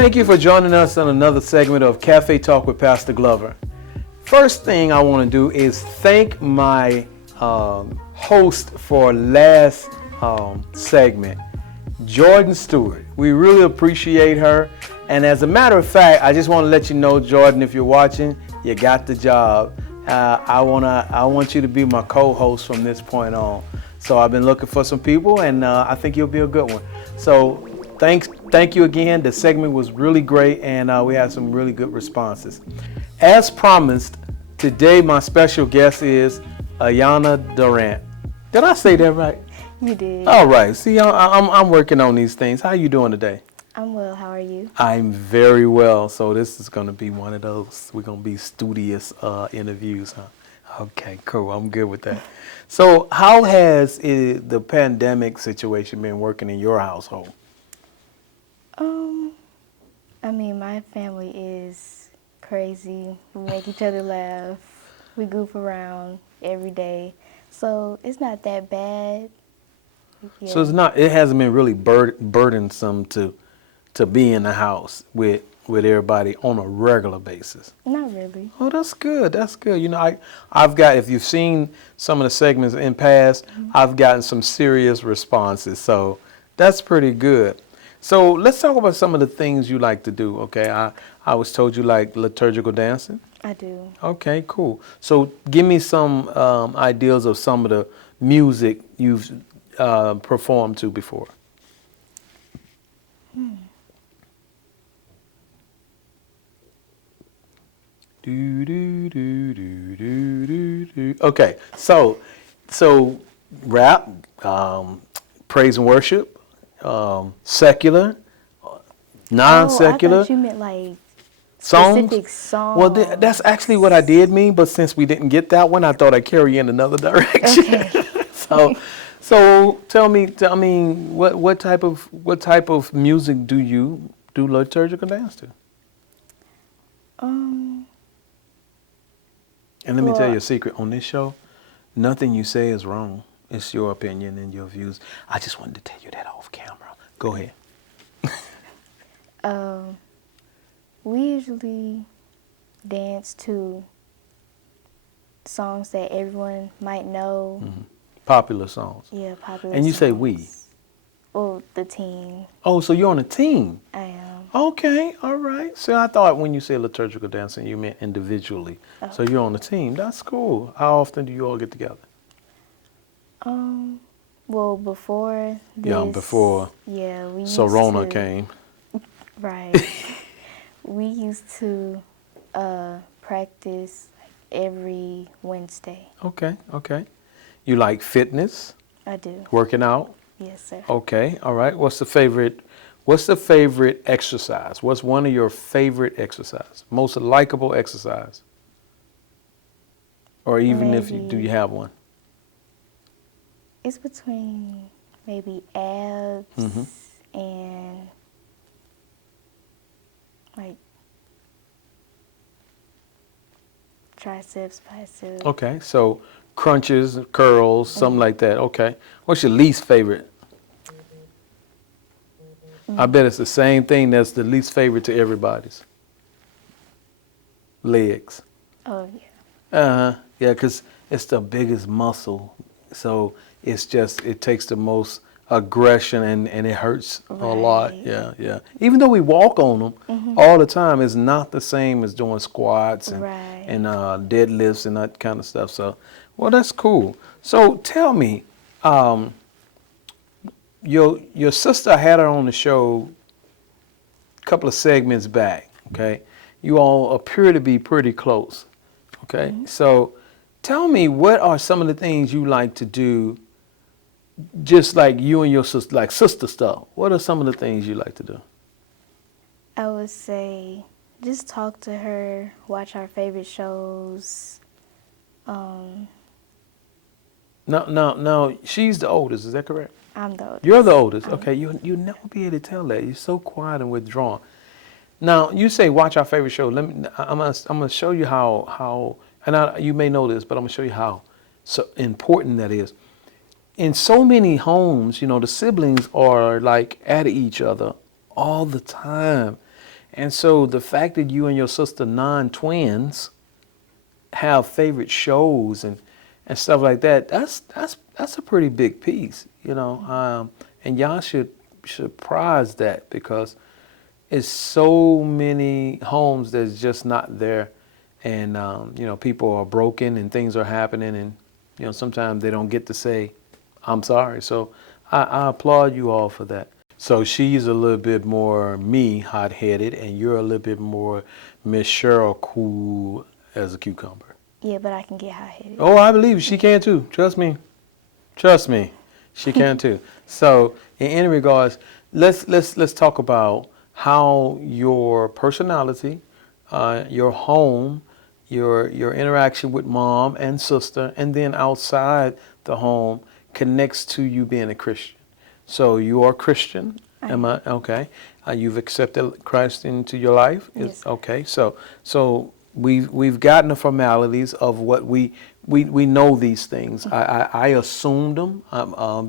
Thank you for joining us on another segment of Cafe Talk with Pastor Glover. First thing I want to do is thank my host for last segment, Jordan Stewart. We really appreciate her. And as a matter of fact, I just want to let you know, Jordan, if you're watching, you got the job. I want you to be my co-host from this point on. So I've been looking for some people, and I think you'll be a good one. So thank you again. The segment was really great, and we had some really good responses. As promised, today my special guest is Ayana Durant. Did I say that right? You did. All right. See, I'm working on these things. How are you doing today? I'm well. How are you? I'm very well. So this is going to be one of those, we're going to be studious interviews, huh? Okay, cool. I'm good with that. So how has the pandemic situation been working in your household? I mean, my family is crazy. We make each other laugh. We goof around every day. So it's not that bad. Yeah. So it hasn't been really burdensome to be in the house with everybody on a regular basis. Not really. Oh, that's good. That's good. You know, I've got, if you've seen some of the segments in past, I've gotten some serious responses. So that's pretty good. So let's talk about some of the things you like to do. Okay, I was told you like liturgical dancing. I do. Okay, cool. So give me some ideas of some of the music you've performed to before. Do, do, do, do, do, do, do. Okay, so rap, praise and worship, secular, non-secular. Oh, I thought you meant like songs. specific songs. Well, that's actually what I did mean, but since we didn't get that one, I thought I'd carry you in another direction. Okay. So tell me, what type of music do you do liturgical dance to? And let me tell you a secret on this show, nothing you say is wrong. It's your opinion and your views. I just wanted to tell you that off camera. Go ahead. We usually dance to songs that everyone might know. Mm-hmm. Popular songs. Yeah, popular And you songs. say we. Well, the team. Oh, so you're on a team. I am. Okay, all right. So I thought when you said liturgical dancing, you meant individually. Oh. So you're on a team. That's cool. How often do you all get together? Well, before this. Yeah, before. Yeah, we used So Rona to, came. Right. We used to practice every Wednesday. Okay. You like fitness, I do. working out? Yes, sir. Okay, all right. What's the favorite exercise? What's one of your favorite exercise? Most likable exercise? Or even do you have one? It's between maybe abs and like triceps, biceps. Okay, so crunches, curls, something like that. Okay. What's your least favorite? I bet it's the same thing that's the least favorite to everybody's. Legs. Oh, yeah. Yeah, because it's the biggest muscle. So it takes the most aggression and it hurts a lot. Yeah. Even though we walk on them all the time, it's not the same as doing squats and deadlifts and that kind of stuff. So, well, that's cool. So tell me, your sister, had her on the show a couple of segments back, okay? You all appear to be pretty close, okay? So tell me, what are some of the things you like to do, just like you and your sister, like sister stuff? What are some of the things you like to do? I would say just talk to her, watch our favorite shows. No, she's the oldest, is that correct? I'm the oldest. You're the oldest. Okay, you never be able to tell that. You're so quiet and withdrawn. Now you say watch our favorite show. I'm gonna show you how you may know this, but I'm gonna show you how so important that is. In so many homes, the siblings are like at each other all the time. And so the fact that you and your sister, non-twins, have favorite shows and stuff like that, that's a pretty big piece, you know. And y'all should prize that, because it's so many homes that's just not there, and you know, people are broken and things are happening, and you know, sometimes they don't get to say, "I'm sorry." So I applaud you all for that. So she's a little bit more me, hot-headed, and you're a little bit more Miss Cheryl, cool as a cucumber. Yeah, but I can get hot-headed. Oh, I believe she can too. Trust me. Trust me. She can too. So, in any regards, let's talk about how your personality, your home, your interaction with mom and sister, and then outside the home connects to you being a Christian. So you are Christian. Am I okay? You've accepted Christ into your life. Yes. Okay. So we've gotten the formalities of what we know these things. I assumed them.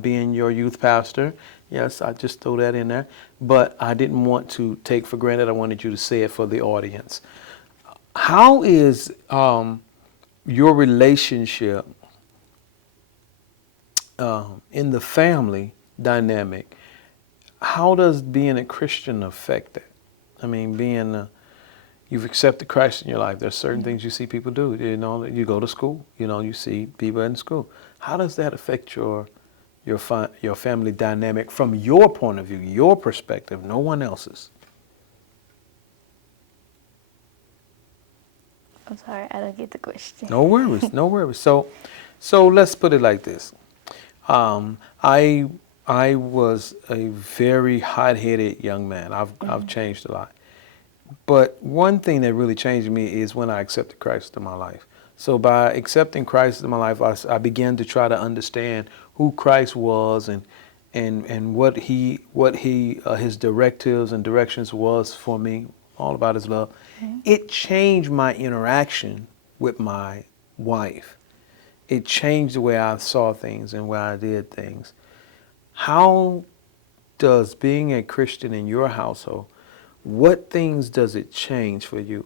Being your youth pastor. Yes, I just throw that in there. But I didn't want to take for granted. I wanted you to say it for the audience. How is your relationship in the family dynamic? How does being a Christian affect that? I mean, you've accepted Christ in your life. There's certain things you see people do. You know, you go to school. You know, you see people in school. How does that affect your family dynamic from your point of view, your perspective, no one else's? I'm sorry, I don't get the question. No worries, no worries. So let's put it like this. I was a very hot-headed young man. I've changed a lot. But one thing that really changed me is when I accepted Christ in my life. So by accepting Christ in my life, I began to try to understand who Christ was and what he his directives and directions was for me, all about his love. It changed my interaction with my wife. It changed the way I saw things and where I did things. How does being a Christian in your household, what things does it change for you?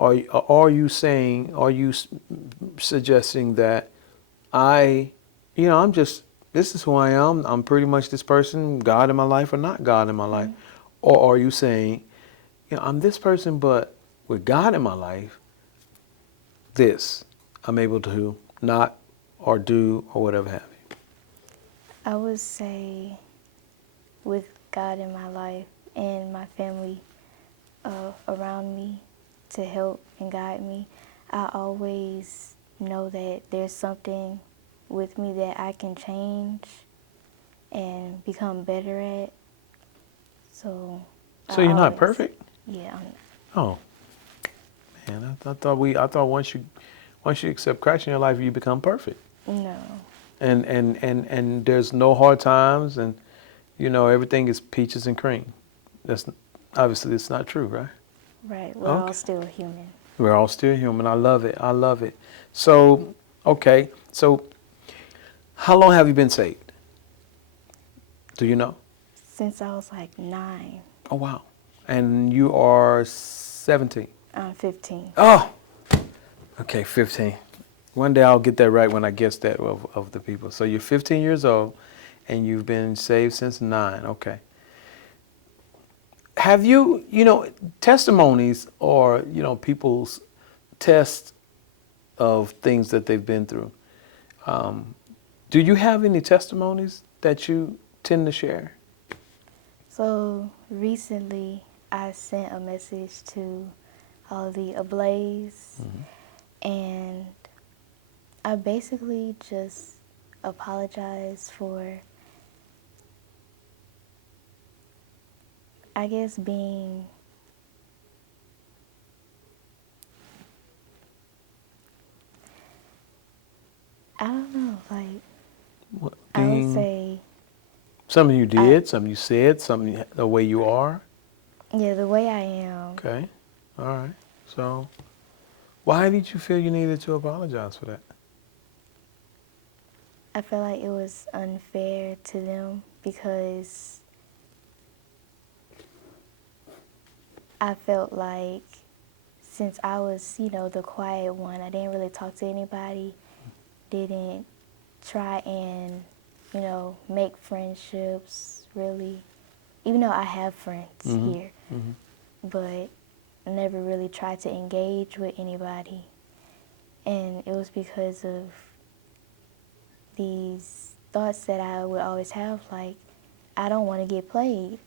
Are you saying, are you suggesting that I'm just, this is who I am, I'm pretty much this person, God in my life or not God in my life? Or are you saying, I'm this person, but with God in my life, I'm able to not or do or whatever have you? I would say with God in my life and my family around me to help and guide me, I always know that there's something with me that I can change and become better at. So You're not perfect? Yeah, I'm Oh, man, I thought once you accept Christ in your life, you become perfect. no. And there's no hard times, and everything is peaches and cream. That's obviously it's not true, right? Right, we're all Okay. still human. We're all still human. I love it. I love it. So, okay. So, how long have you been saved? Do you know? Since I was like 9, Oh, wow. And you are 17. I'm 15. Oh, okay, 15. One day I'll get that right when I guess that of the people. So you're 15 years old, and you've been saved since 9. Okay. Have you, testimonies or, people's tests of things that they've been through. Do you have any testimonies that you tend to share? So recently I sent a message to all the Ablaze, and I basically just apologized for, I guess, being I don't know, like, I would say, Something you did, something you said, something the way you are? yeah, the way I am. Okay. All right. So why did you feel you needed to apologize for that? I feel like it was unfair to them because I felt like since I was, the quiet one, I didn't really talk to anybody, didn't try and, make friendships really, even though I have friends here, but I never really tried to engage with anybody. And it was because of these thoughts that I would always have, like, I don't want to get played.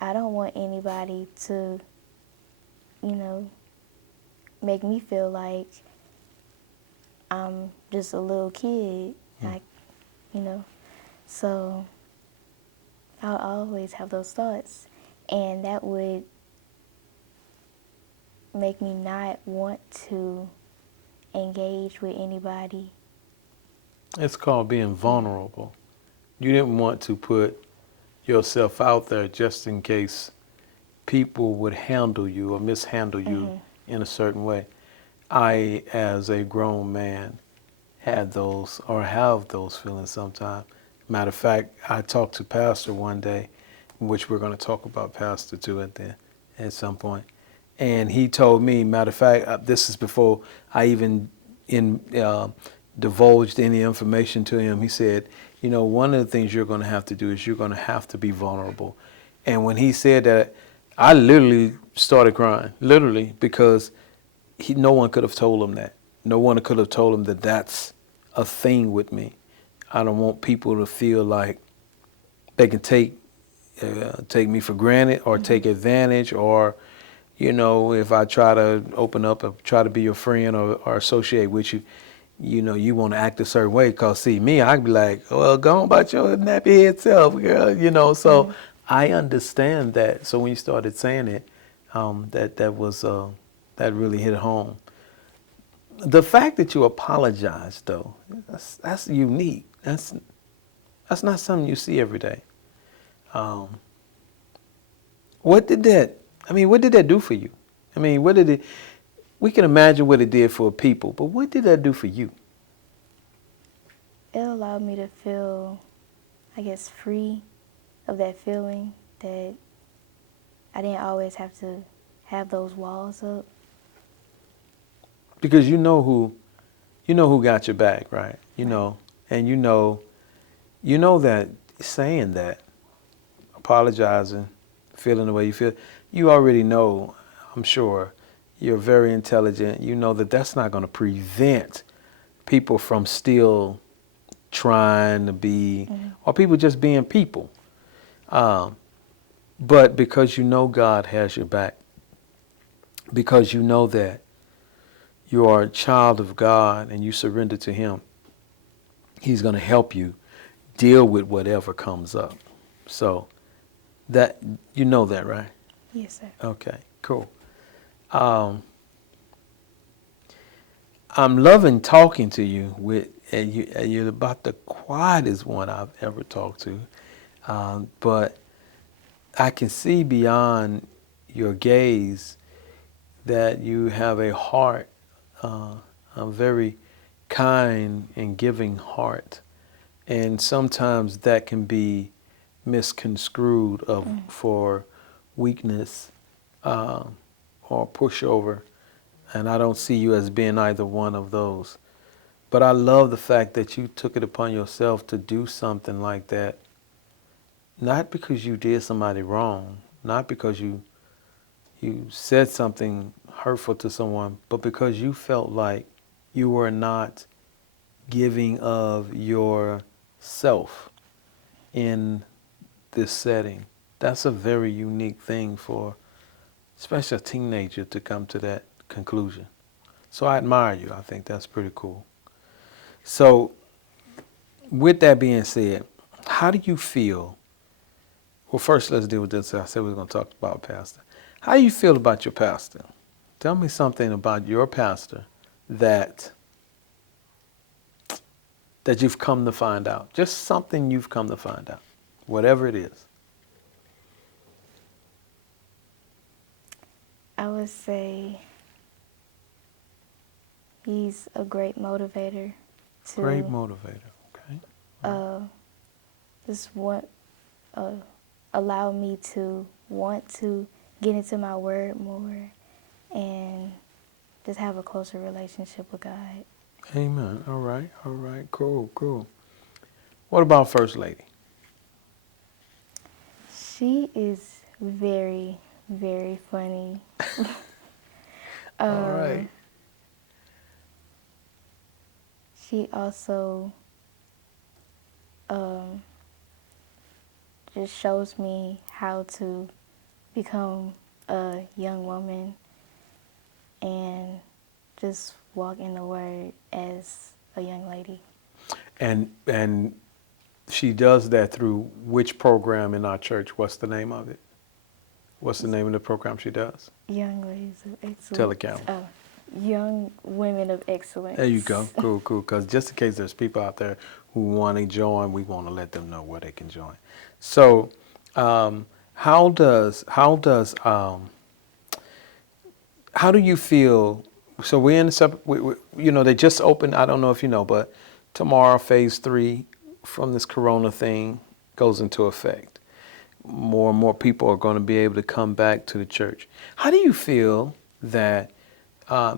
I don't want anybody to, make me feel like I'm just a little kid, like, you know. So I'll always have those thoughts, and that would make me not want to engage with anybody. It's called being vulnerable. You didn't want to put yourself out there just in case people would handle you or mishandle you in a certain way. I, as a grown man, had those or have those feelings sometimes. Matter of fact, I talked to Pastor one day, which we're going to talk about Pastor too at some point. And he told me, matter of fact, this is before I even divulged any information to him. He said, one of the things you're going to have to do is you're going to have to be vulnerable. And when he said that, I literally started crying, literally, because no one could have told him that. No one could have told him that that's a thing with me. I don't want people to feel like they can take me for granted or take advantage, or if I try to open up or try to be your friend or associate with you, you want to act a certain way. Because see me, I'd be like, well, go on about your nappy head self, girl. So I understand that. So when you started saying it, that really hit home. The fact that you apologized, though, that's unique. That's not something you see every day. What did that do for you? What did it? We can imagine what it did for people, but what did that do for you? It allowed me to feel, I guess, free of that feeling that I didn't always have to have those walls up. Because you know who got your back, right? And you know that saying that, apologizing, feeling the way you feel, you already know, I'm sure, you're very intelligent. You know that that's not going to prevent people from still trying to be, or people just being people. But because you know God has your back, because you know that you are a child of God and you surrender to Him, He's going to help you deal with whatever comes up. So that, you know that, right? Yes, sir. Okay, cool. I'm loving talking to you and you're about the quietest one I've ever talked to. But I can see beyond your gaze that you have a heart, a very kind and giving heart. And sometimes that can be misconstrued for weakness or pushover. And I don't see you as being either one of those. But I love the fact that you took it upon yourself to do something like that, not because you did somebody wrong, not because you said something hurtful to someone, but because you felt like you were not giving of yourself in this setting. That's a very unique thing for especially a teenager to come to that conclusion. So I admire you. I think that's pretty cool. So with that being said, how do you feel? Well, first let's deal with this. I said we were going to talk about pastor. How do you feel about your pastor? Tell me something about your pastor that you've come to find out. Just something you've come to find out, whatever it is. I would say he's a great motivator to Great motivator, okay. just want allow me to want to get into my word more and just have a closer relationship with God. Amen. All right. Cool. What about First Lady? She is very, very funny. All right. She also just shows me how to become a young woman and just walk in the word as a young lady. And she does that through which program in our church? What's the name of it? What's the name of the program she does? Young Ladies of Excellence. Tell the camera. Young Women of Excellence. There you go. Cool. Because just in case there's people out there who want to join, we want to let them know where they can join. So, how do you feel? So we're in they just opened. I don't know if you know, but tomorrow phase 3 from this Corona thing goes into effect. More and more people are going to be able to come back to the church. How do you feel that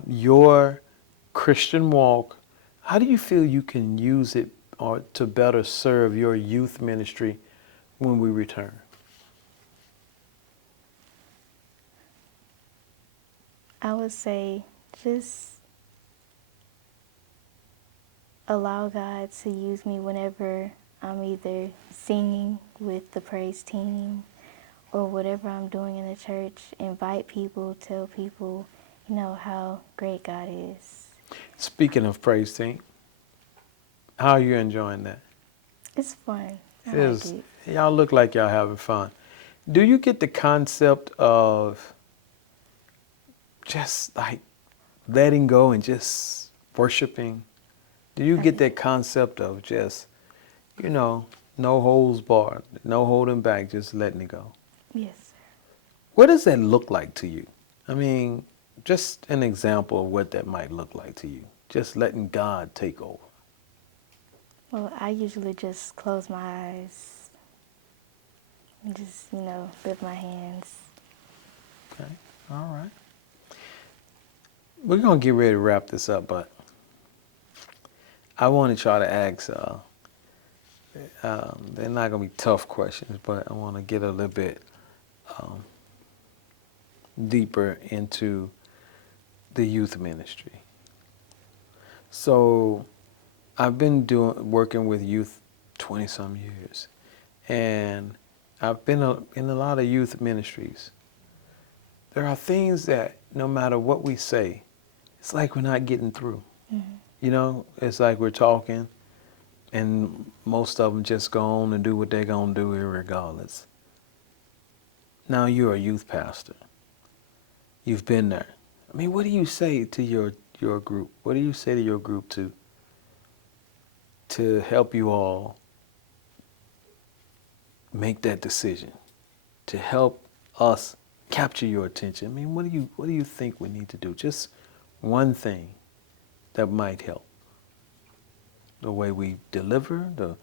your Christian walk, how do you feel you can use it or to better serve your youth ministry when we return? I would say just allow God to use me whenever I'm either singing with the praise team or whatever I'm doing in the church. Invite people, tell people, how great God is. Speaking of praise team, how are you enjoying that? It's fun. I It is. like it. Y'all look like y'all having fun. Do you get the concept of just like letting go and just worshiping? Do you get that concept of just, no holds barred, no holding back, just letting it go? Yes, sir. What does that look like to you? I mean, just an example of what that might look like to you. Just letting God take over. Well, I usually just close my eyes and just, lift my hands. Okay, all right. We're going to get ready to wrap this up, but I want to try to ask, they're not going to be tough questions, but I want to get a little bit deeper into the youth ministry. So I've been working with youth 20-some years, and I've been in a lot of youth ministries. There are things that no matter what we say, it's like we're not getting through. Mm-hmm. It's like we're talking, and most of them just go on and do what they're going to do regardless. Now you're a youth pastor. You've been there. I mean, what do you say to your group? What do you say to your group to help you all make that decision, to help us capture your attention? I mean, what do you think we need to do? Just one thing that might help. The way we deliver, the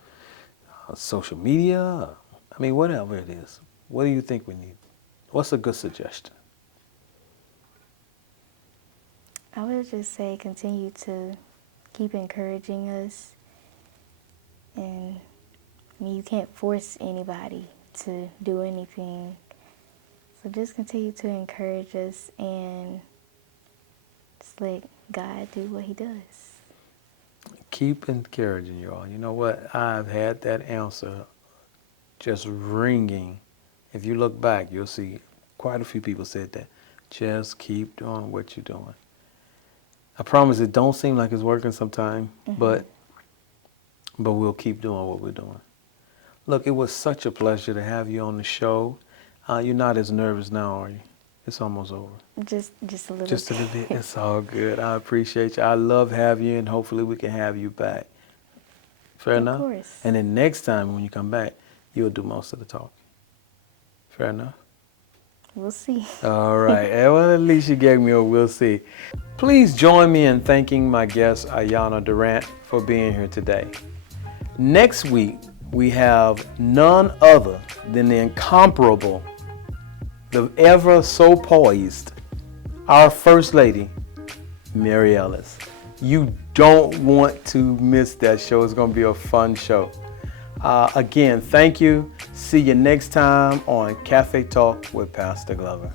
social media, I mean, whatever it is. What do you think we need? What's a good suggestion? I would just say continue to keep encouraging us. And you can't force anybody to do anything. So just continue to encourage us and just let God do what he does. Keep encouraging you all. You know what? I've had that answer just ringing. If you look back, you'll see quite a few people said that. Just keep doing what you're doing. I promise it don't seem like it's working sometime, but we'll keep doing what we're doing. Look, it was such a pleasure to have you on the show. You're not as nervous now, are you? It's almost over. Just a little Just a little bit. It's all good. I appreciate you. I love having you, and hopefully we can have you back. Fair enough? Of course. And then next time when you come back, you'll do most of the talking. Fair enough? We'll see. All right. Well, at least you gave me a we'll see. Please join me in thanking my guest, Ayana Durant, for being here today. Next week, we have none other than the incomparable the ever so poised, our First Lady, Mary Ellis. You don't want to miss that show. It's going to be a fun show. Again, thank you. See you next time on Cafe Talk with Pastor Glover.